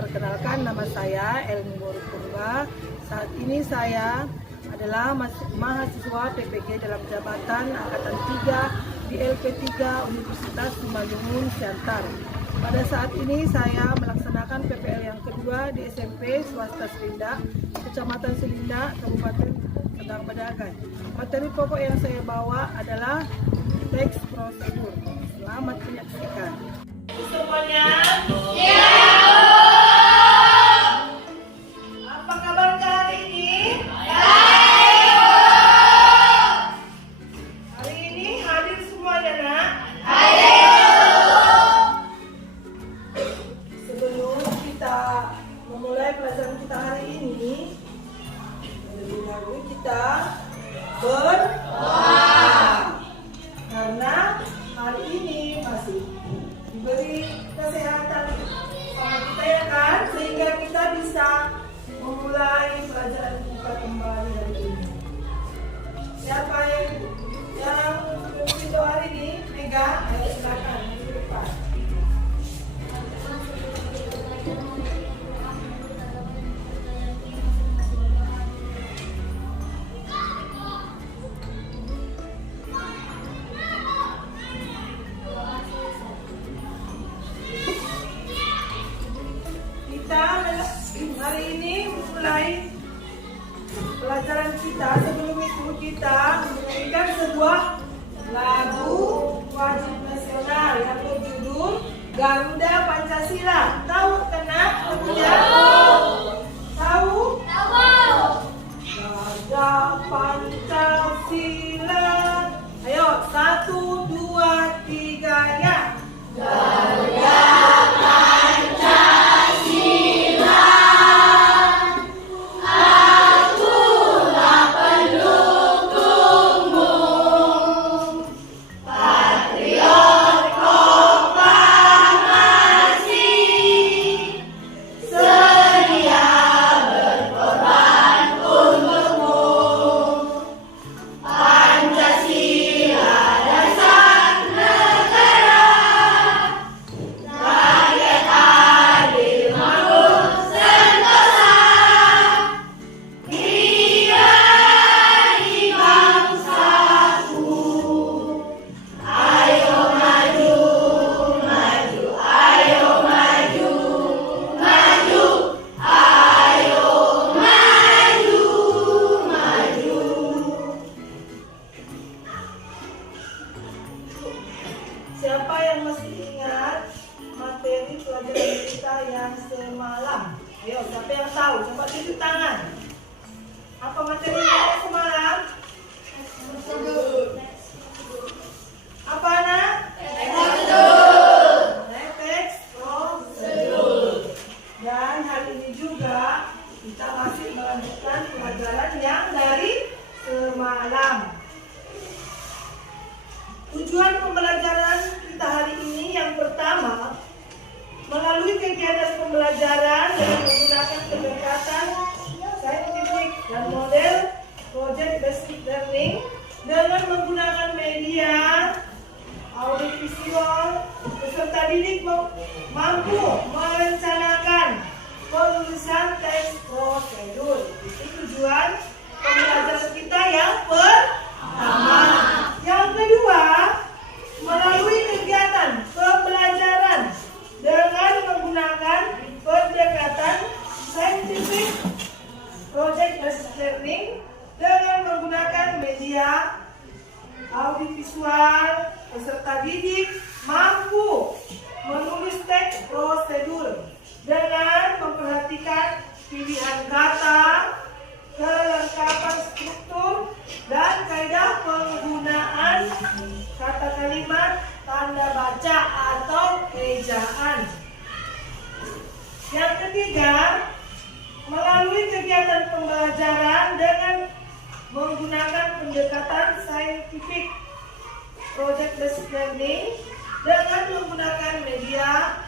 Perkenalkan, nama saya Elmi Purba. Saat ini saya adalah mahasiswa PPG dalam jabatan Angkatan 3 di LP3 Universitas Simalungun, Siantar. Pada saat ini saya melaksanakan PPL yang kedua di SMP Swasta Selinda, Kecamatan Selinda, Kabupaten Sedang Badagai. Materi pokok yang saya bawa adalah teks prosedur. Selamat menyaksikan. Semuanya, apa kabar hari ini? Hari ini hadir semuanya, nak? Sebelum kita memulai pelajaran kita hari ini, lebih dahulu kita berdoa. Karena hari ini masih diberi kesehatan sama kita, ya kan, sehingga kita bisa memulai pelajaran kita kembali hari ini. Siapa yang memimpin doa hari ini? Mega, ayo silakan ke depan. Hari ini mulai pelajaran kita. Sebelum itu kita menyanyikan sebuah lagu wajib nasional yang berjudul Garuda Pancasila. Tahu kena lagunya? Tahu? Garuda Pancasila. Ayo, 1, 2, 3 ya. Garuda Siapa yang masih ingat materi pelajaran kita yang semalam? Ayo, siapa yang tahu? Coba tunjuk tangan. Apa materi kita semalam? Apa, nak? Teks prosedur. Dan hari ini juga kita masih melanjutkan pelajaran yang dari semalam. Tujuan pembelajaran kita hari ini yang pertama, melalui kegiatan pembelajaran dengan menggunakan pendekatan saintifik dan model project based learning dengan menggunakan media audiovisual, peserta didik mampu merencanakan penulisan teks prosedur. Itu tujuan pembelajaran kita yang pertama. Yang kedua, melalui kegiatan pembelajaran dengan menggunakan pendekatan scientific project based learning dengan menggunakan media audiovisual, peserta didik mampu menulis teks prosedur dengan memperhatikan pilihan kata, kelengkapan struktur, dan kaidah penggunaan kata kalimat, tanda baca atau ejaan. Yang ketiga, melalui kegiatan pembelajaran dengan menggunakan pendekatan scientific project based learning dengan menggunakan media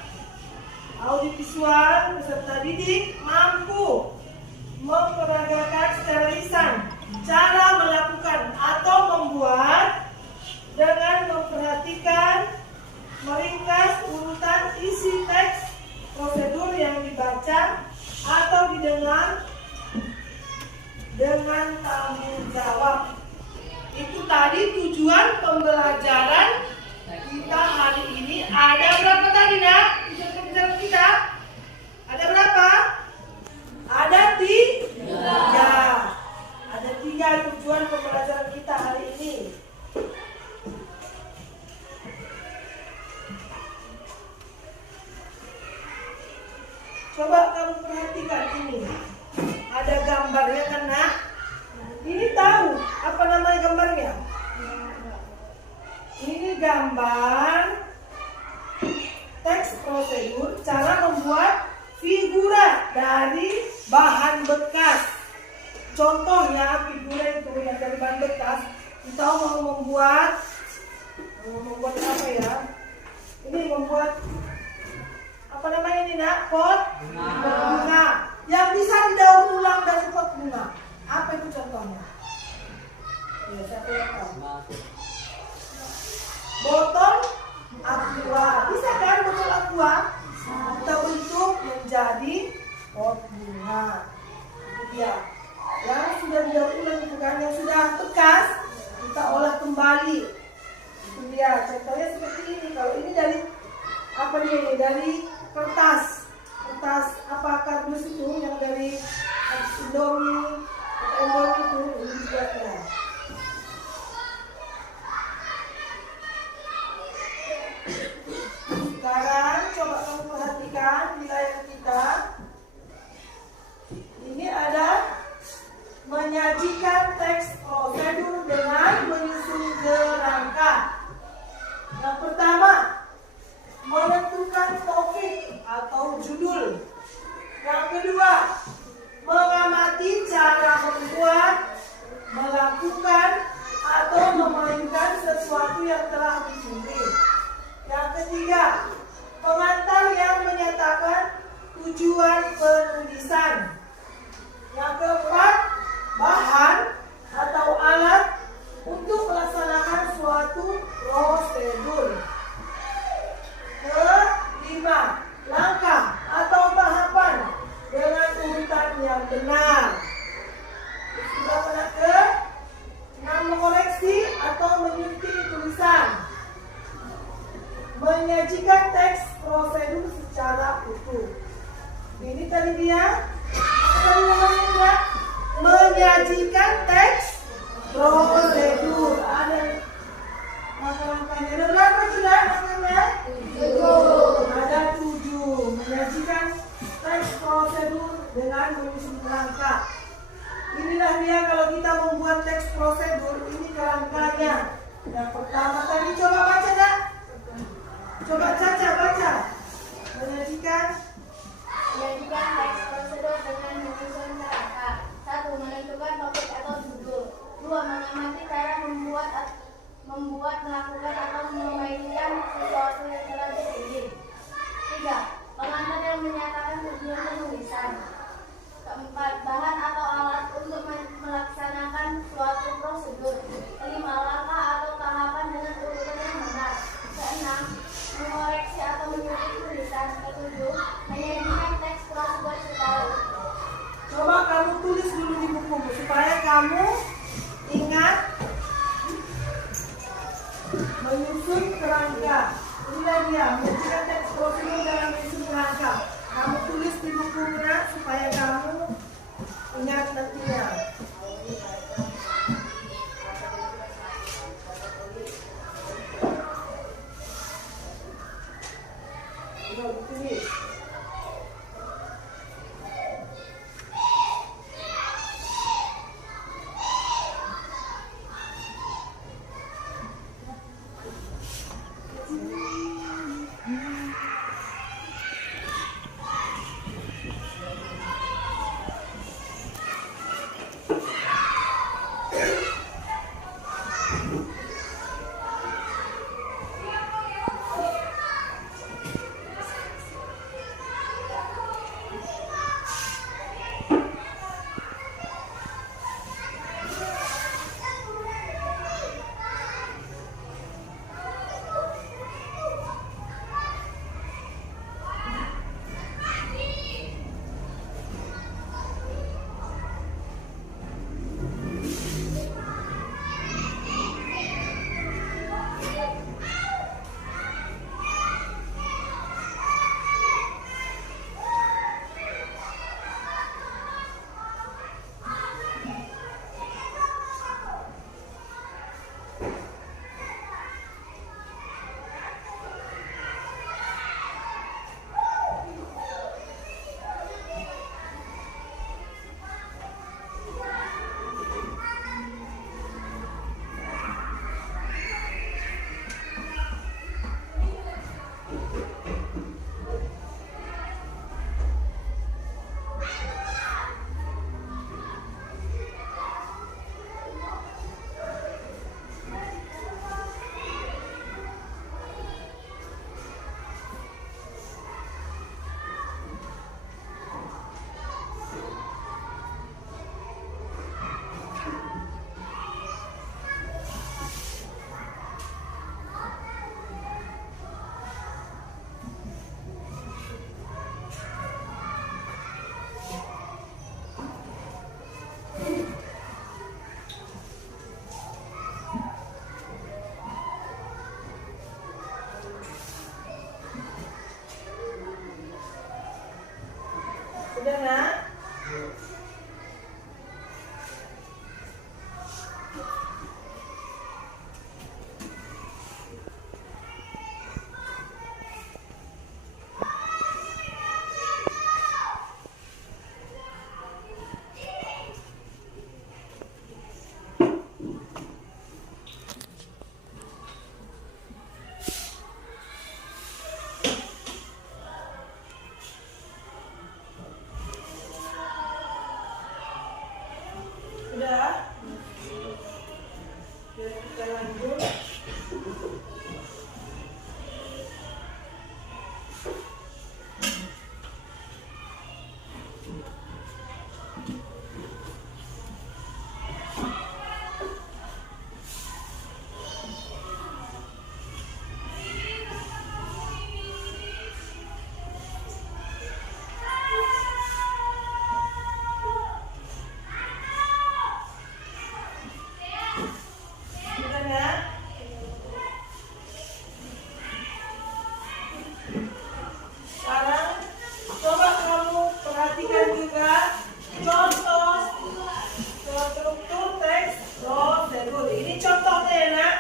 audiovisual, peserta didik mampu memperagakan secara lisan cara melakukan atau membuat dengan memperhatikan meringkas urutan isi teks prosedur yang dibaca dengan tanggung jawab. Itu tadi tujuan pembelajaran kita hari ini. Ada berapa tadi, Nak? Tujuan pembelajaran kita? Ada berapa? Ada 3. Ada 3 tujuan pembelajaran kita hari ini. Coba kamu perhatikan ini. Ada gambarnya kan, Nak? Ini tahu apa namanya gambarnya? Ini gambar teks prosedur cara membuat figura dari bahan bekas. Contohnya figura itu yang dari bahan bekas. Kita mau membuat apa ya? Ini membuat apa namanya ini, Nak? Pot bunga. Yang bisa didaur ulang dari pot bunga. Apa itu contohnya? Ya, siapa yang tahu? Botol aqua. Bisa kan botol aqua? Kita bentuk menjadi pot bunga. Itu dia. Yang sudah didaur ulang itu kan, yang sudah bekas kita olah kembali. Itu dia. Contohnya seperti ini. Kalau ini dari apa dia ini? Dari kertas apa kardus itu yang dari Indomie itu ini dibuatnya. Sekarang coba kamu perhatikan di layar kita. Ini ada menyajikan teks prosedur dengan menyusun kerangka. Yang pertama, menentukan topik atau judul. Yang kedua, mengamati cara membuat, melakukan, atau memainkan sesuatu yang telah disusun. Yang ketiga, pengantar yang menyatakan tujuan penulisan. Yang keempat, bahan atau alat untuk melaksanakan suatu prosedur. Kelima, langkah atau tahapan dengan urutan yang benar. Sudah pernah ke 6, mengoreksi atau menyunting tulisan. Menyajikan teks prosedur secara utuh. Ini tadi dia. Apa namanya dia? Menyajikan teks prosedur. Ada langkah-langkahnya. Ada berapa sudah langkahnya? 7. Ada 7. Menyajikan teks prosedur dengan menyusun kerangka. Inilah dia kalau kita membuat teks prosedur, ini kerangkanya. Yang pertama tadi coba baca, Nak. Coba Caca baca. Menyajikan teks prosedur dengan menyusun kerangka. 1. Menentukan topik atau judul. 2. Mengamati cara membuat, melakukan atau memainkan sesuatu yang telah disusun. 3. Pengantar yang menyatakan tujuan penulisan. 4. Bahan atau alat untuk melaksanakan suatu prosedur. 5. Langkah atau tahapan dengan urutan yang benar. 6. Mengoreksi atau menyunting tulisan. 7. Menyajikan teks prosedur secara utuh. Coba kamu tulis dulu di bukumu supaya kamu ingat menyusun kerangka. Inilah dia, menyajikan teks prosedur dalam menyusun kerangka. Kamu tulis di bukunya supaya kamu ingat nantinya. Sudah ditulis. Sudah nak? Sudah? Kita lanjut. Sudah nak? Sekarang coba kamu perhatikan juga contoh struktur teks prosedur. Ini contohnya ya nak.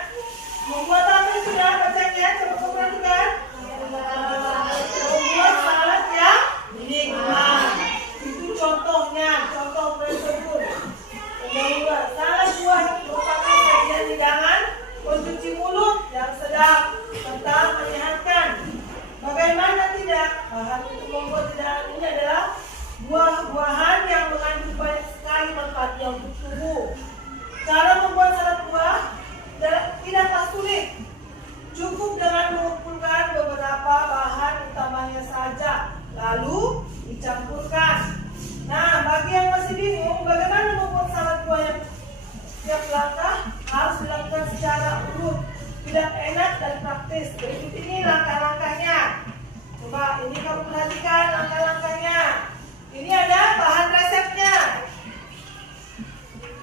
Membuat apa sudah bacanya? Coba kamu perhatikan. Membuat salad yang nikmat. Itu contohnya, contoh prosedur. Kedua, salad buah merupakan sajian hidangan pencuci mulut yang sedap serta menyehatkan. Bagaimana tidak? Bahan untuk membuat hidangan ini adalah buah-buahan yang mengandung banyak sekali manfaatnya untuk tubuh. Cara membuat salad buah tidaklah sulit. Cukup dengan mengumpulkan beberapa bahan utamanya saja, lalu dicampurkan. Nah, bagi yang masih bingung bagaimana membuat salad buah yang setiap langkah harus dilakukan secara urut, tidak enak dan praktis. Berikut ini langkah-langkahnya. Coba ini kamu perhatikan langkah-langkahnya. Ini ada bahan resepnya.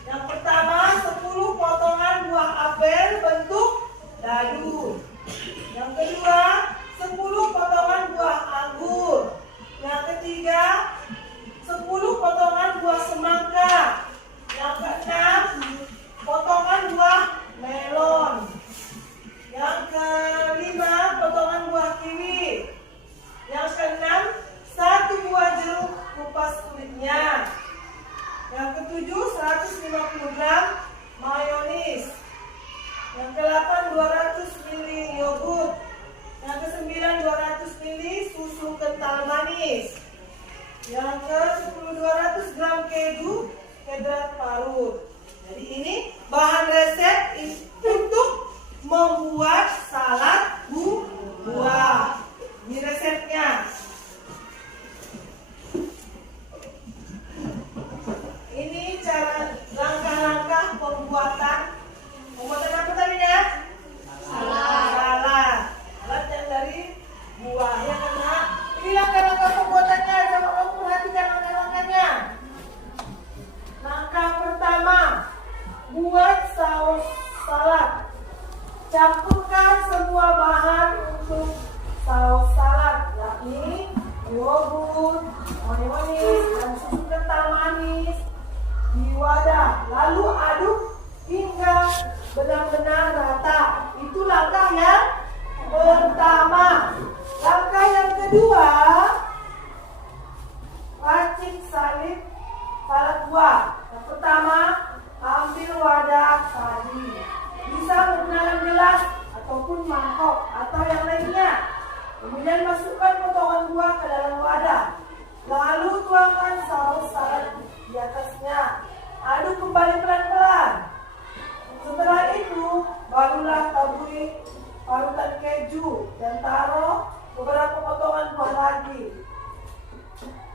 Yang pertama 10 potongan buah apel bentuk dadu. Yang kedua 10 potongan buah anggur. Yang ketiga 10 potongan buah semangka. Yang keenam potongan buah melon. Yang kelima potongan buah kiwi. Yang keenam 1 buah jeruk kupas kulitnya. Yang ketujuh 150 gram mayonis. Yang ke-8 200 ml yogurt. Yang ke-9 200 ml susu kental manis. Yang ke-10 200 gram keju hidrat parut. Jadi ini bahan resep untuk membuat salad buah. Ini resepnya. Ini cara langkah-langkah pembuatan apa tadi ya? Salad. Salad yang dari buah ya kan? Nak? Ini langkah-langkah pembuatannya. Coba kamu perhatikan langkah-langkahnya. Langkah pertama, buat saus salad. Campurkan semua bahan untuk saus salad, yakni yogurt, mayonis, dan susu kental manis di wadah. Lalu aduk hingga benar-benar rata. Itu langkah yang pertama. Langkah yang kedua, racik salad buah. Yang pertama, ambil wadah tadi. Bisa menggunakan gelas ataupun mangkok atau yang lainnya. Kemudian masukkan potongan buah ke dalam wadah. Lalu tuangkan saus salad di atasnya. Aduk kembali pelan-pelan. Setelah itu, barulah taburi parutan keju dan taruh beberapa potongan buah lagi.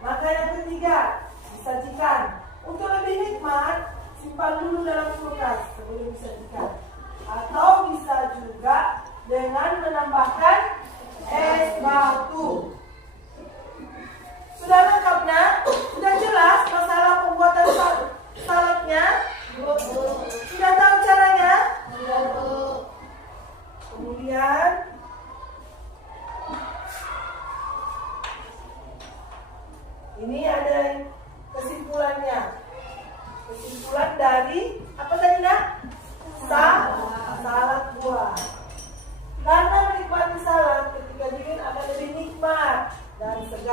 Maka yang ketiga, disajikan. Untuk lebih nikmat, simpan dulu dalam kulkas sebelum disajikan. Atau bisa juga dengan menambahkan es batu. Sudah lengkap nak? Sudah jelas masalah pembuatan saladnya? Sudah tahu caranya? Kemudian ini ada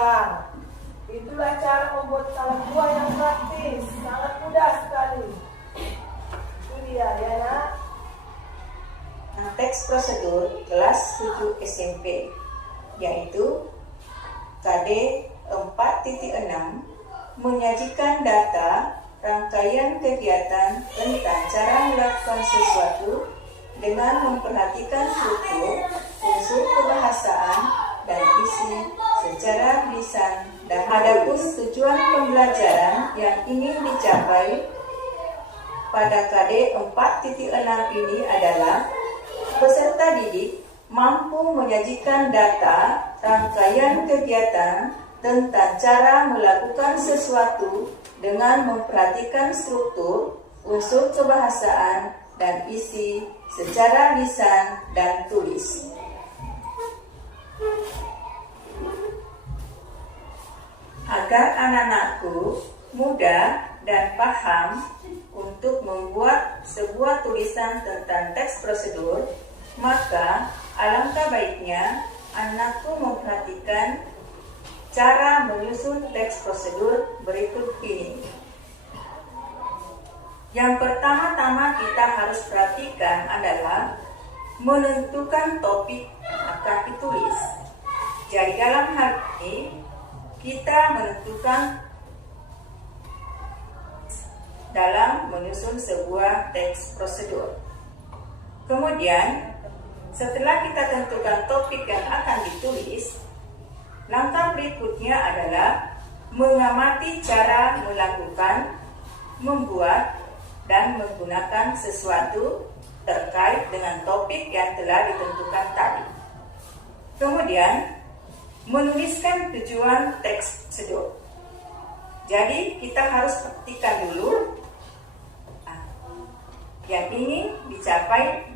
Nah, itulah cara membuat salam dua yang praktis. Sangat mudah sekali. Itu dia ya nak. Nah, teks prosedur kelas 7 SMP yaitu KD 4.6 menyajikan data rangkaian kegiatan tentang cara melakukan sesuatu dengan memperhatikan struktur, unsur kebahasaan, dan isi secara lisan dan adapun tujuan pembelajaran yang ingin dicapai pada KD 4.6 ini adalah peserta didik mampu menyajikan data rangkaian kegiatan tentang cara melakukan sesuatu dengan memperhatikan struktur, unsur kebahasaan, dan isi secara lisan dan tulis. Agar anak-anakku mudah dan paham untuk membuat sebuah tulisan tentang teks prosedur, maka alangkah baiknya anakku memperhatikan cara menyusun teks prosedur berikut ini. Yang pertama-tama kita harus perhatikan adalah menentukan topik akan ditulis. Jadi dalam hal ini kita menentukan dalam menyusun sebuah teks prosedur. Kemudian setelah kita tentukan topik yang akan ditulis, langkah berikutnya adalah mengamati cara melakukan, membuat, dan menggunakan sesuatu terkait dengan topik yang telah ditentukan tadi. Kemudian, menuliskan tujuan teks prosedur. Jadi, kita harus perhatikan dulu yang ingin dicapai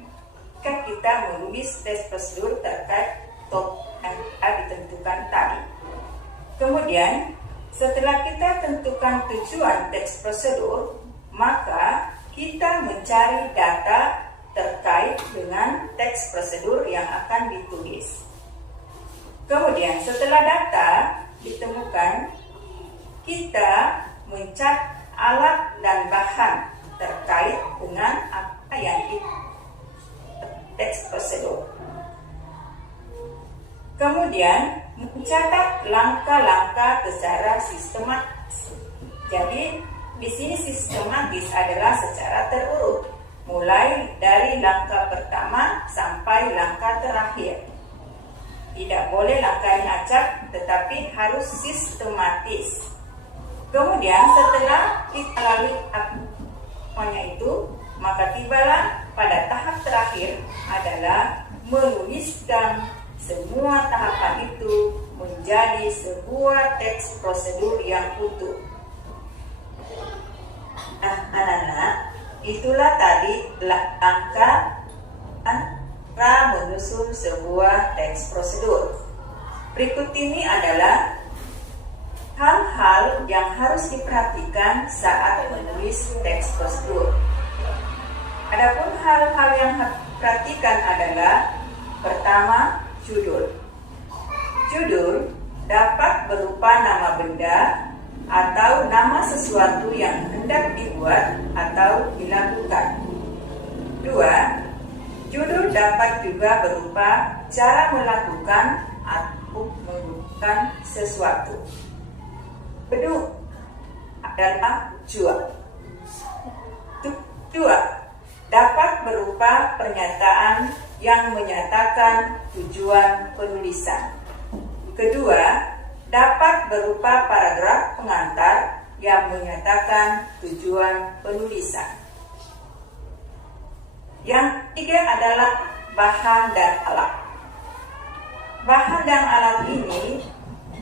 ketika kita menulis teks prosedur terkait topik yang telah ditentukan tadi. Kemudian, setelah kita tentukan tujuan teks prosedur, maka kita mencari data terkait dengan teks prosedur yang akan ditulis. Kemudian, setelah data ditemukan, kita mencari alat dan bahan terkait dengan apa yang teks prosedur. Kemudian, mencatat langkah-langkah secara sistematis. Jadi, di sini sistematis adalah secara terurut, mulai dari langkah pertama sampai langkah terakhir. Tidak boleh langkahnya acak, tetapi harus sistematis. Kemudian setelah kita lalui semuanya itu, maka tibalah pada tahap terakhir adalah menuliskan semua tahapan itu menjadi sebuah teks prosedur yang utuh. Nah, anak-anak, itulah tadi langkah menyusun sebuah teks prosedur. Berikut ini adalah hal-hal yang harus diperhatikan saat menulis teks prosedur. Adapun hal-hal yang harus diperhatikan adalah pertama, judul. Judul dapat berupa nama benda atau nama sesuatu yang hendak dibuat atau dilakukan. 2. Judul dapat juga berupa cara melakukan atau melakukan sesuatu. Beduk adalah tujuan. 2. Dapat berupa pernyataan yang menyatakan tujuan penulisan. Kedua, dapat berupa paragraf pengantar yang menyatakan tujuan penulisan. Yang ketiga adalah bahan dan alat. Bahan dan alat ini,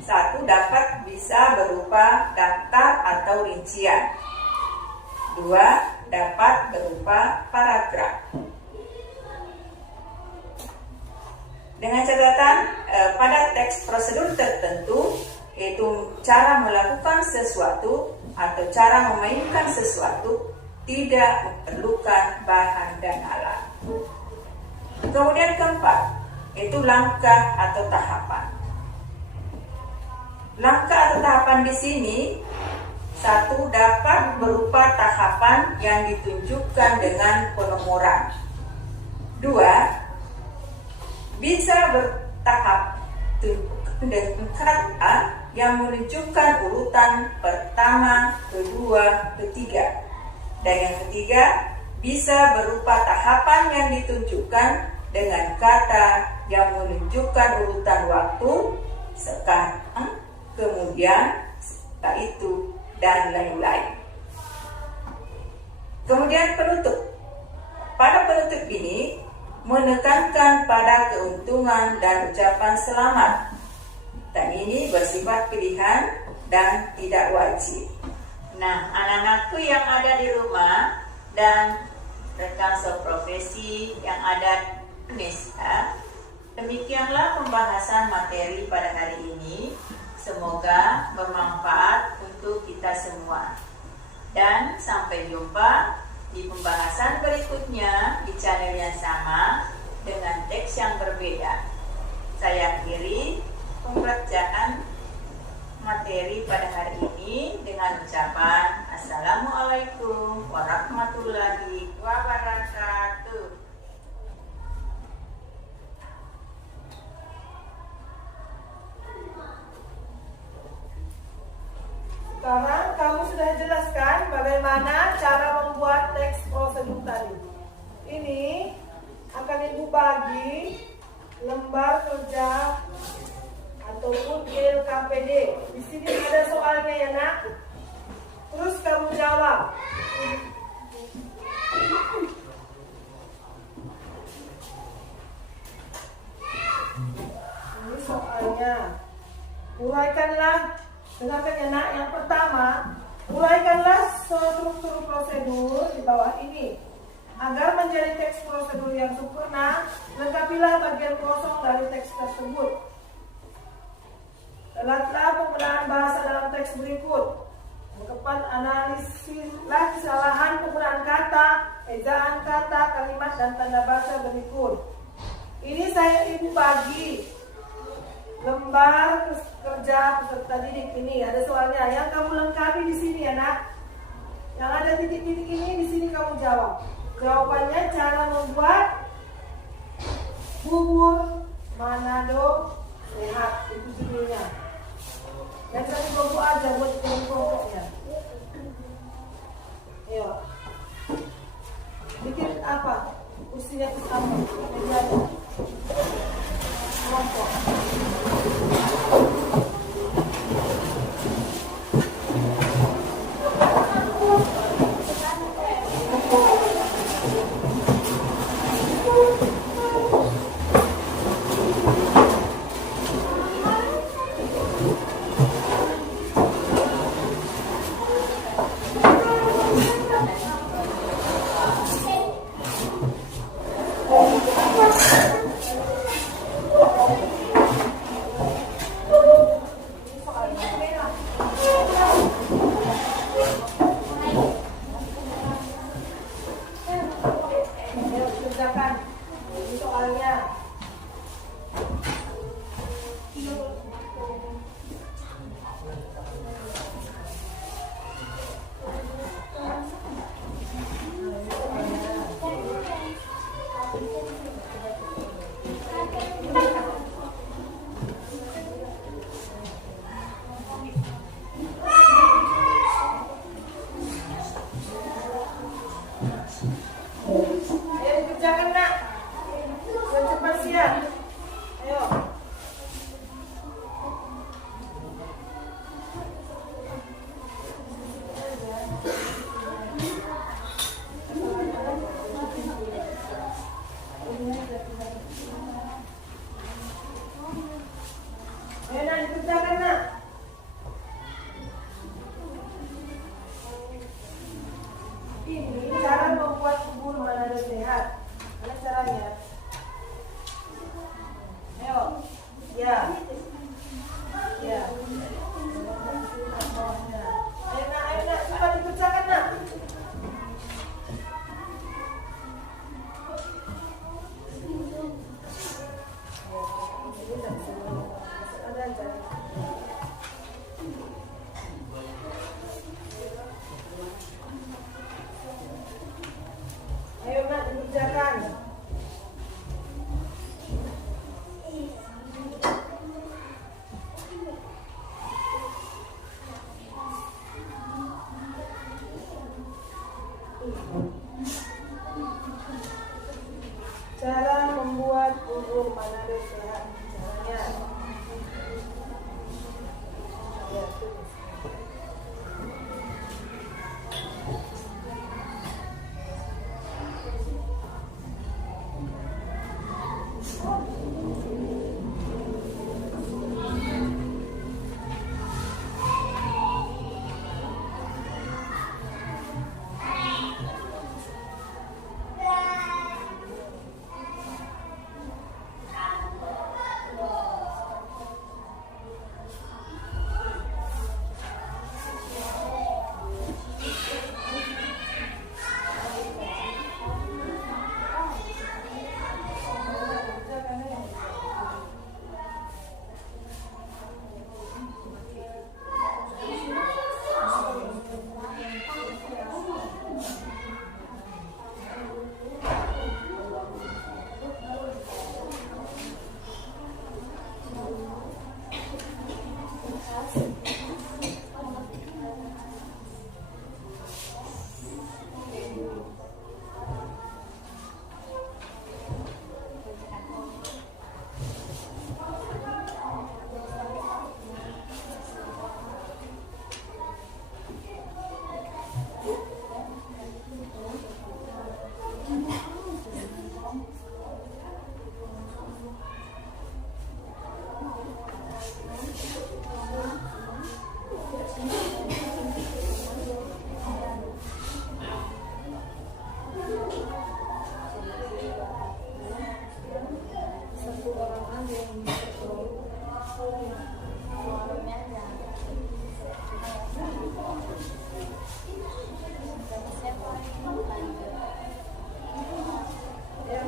satu, dapat bisa berupa daftar atau rincian. 2. Dapat berupa paragraf. Dengan catatan pada teks prosedur tertentu, yaitu cara melakukan sesuatu atau cara memainkan sesuatu, tidak memerlukan bahan dan alat. Kemudian keempat, yaitu langkah atau tahapan. Langkah atau tahapan di sini, 1. Dapat berupa tahapan yang ditunjukkan dengan penomoran. 2. Bisa bertahap dengan kata yang menunjukkan urutan pertama, kedua, ketiga. Dan yang ketiga, bisa berupa tahapan yang ditunjukkan dengan kata yang menunjukkan urutan waktu, sekarang, kemudian, setelah itu, dan lain-lain. Kemudian penutup. Pada penutup ini, menekankan pada keuntungan dan ucapan selamat. Dan ini bersifat pilihan dan tidak wajib. Nah, anak-anakku yang ada di rumah dan rekan seprofesi yang ada di Indonesia, demikianlah pembahasan materi pada hari ini. Semoga bermanfaat untuk kita semua. Dan sampai jumpa di pembahasan berikutnya di channel yang sama dengan teks yang berbeda. Saya akhiri pembacaan materi pada hari ini dengan ucapan Assalamualaikum warahmatullahi wabarakatuh. Sekarang kamu sudah jelaskan bagaimana cara membuat teks prosedur tadi. Ini akan ibu bagi lembar kerja ataupun LKPD. Di sini ada soalnya ya nak. Terus kamu jawab. Ini soalnya. Uraikanlah. Dengarkan ya nak. Yang pertama, uraikanlah struktur prosedur di bawah ini. Agar menjadi teks prosedur yang sempurna, lengkapilah bagian kosong dari teks tersebut. Telatlah penggunaan bahasa dalam teks berikut. Kemudian analisislah kesalahan penggunaan kata, ejaan kata, kalimat, dan tanda baca berikut. Ini saya ibu bagi lembar kerja peserta didik ini. Ada soalnya yang kamu lengkapi di sini ya nak. Yang ada titik-titik ini di sini kamu jawab. Jawabannya cara membuat bubur Manado sehat, itu judulnya. Yang satu kelompok aja buat kelompoknya. Ayo. Bikin apa? Usinya sama. Menjadi kelompok. Ini cara membuat bubur Manado sehat. Mana caranya? Ayo. Ya. Ya. Ayo nak, cepat dikerjakan nak. mana ada sehat caranya. Ya, tulis.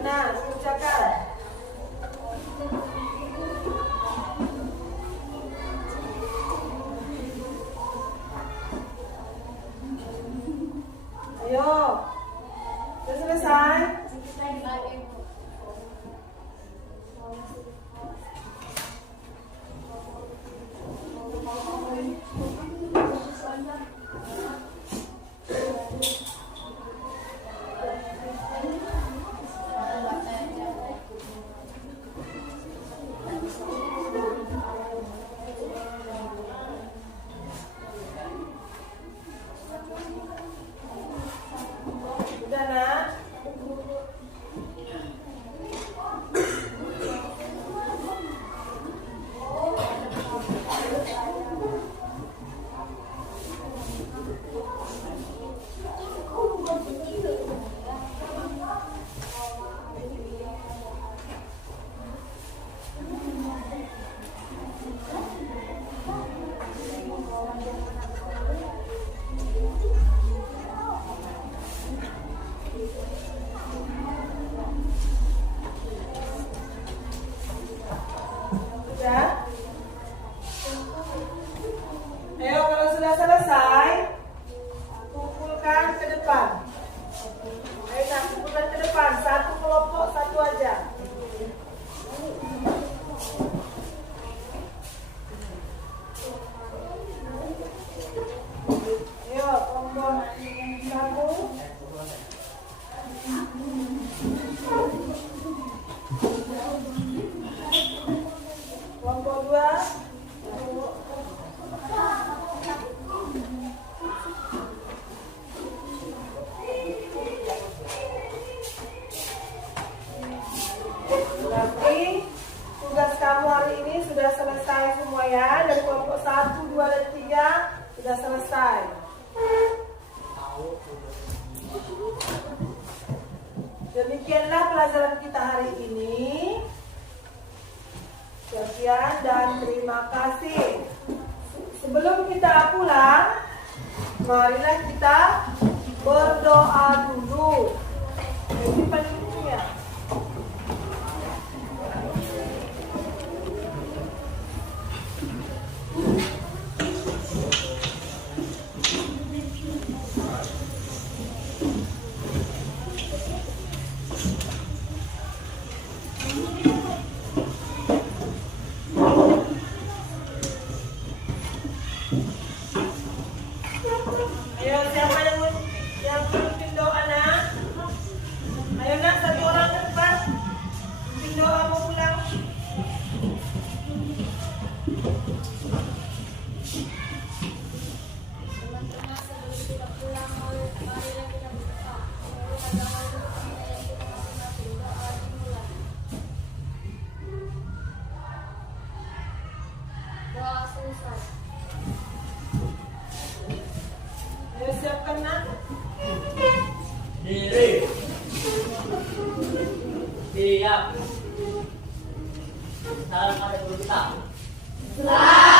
Nah, kerjakan. Ayo, sudah selesai? Udah, nak? Udah? Ayo, kalau sudah selesai, kumpulkan ke depan. Ayo, nak, kumpulkan ke depan. Satu kelompok, satu aja. Ayo, kelompok satu. Kelompok dua. Berarti tugas kamu hari ini sudah selesai semua ya. Dari kelompok 1, 2, dan 3 sudah selesai. Demikianlah pelajaran kita hari ini. Sekian dan terima kasih. Sebelum kita pulang, marilah kita berdoa dulu. Ini paling penting ya. Ayo, siapa yang memimpin doa, nak? Ayo, nak. salam pada guru kita. Selamat.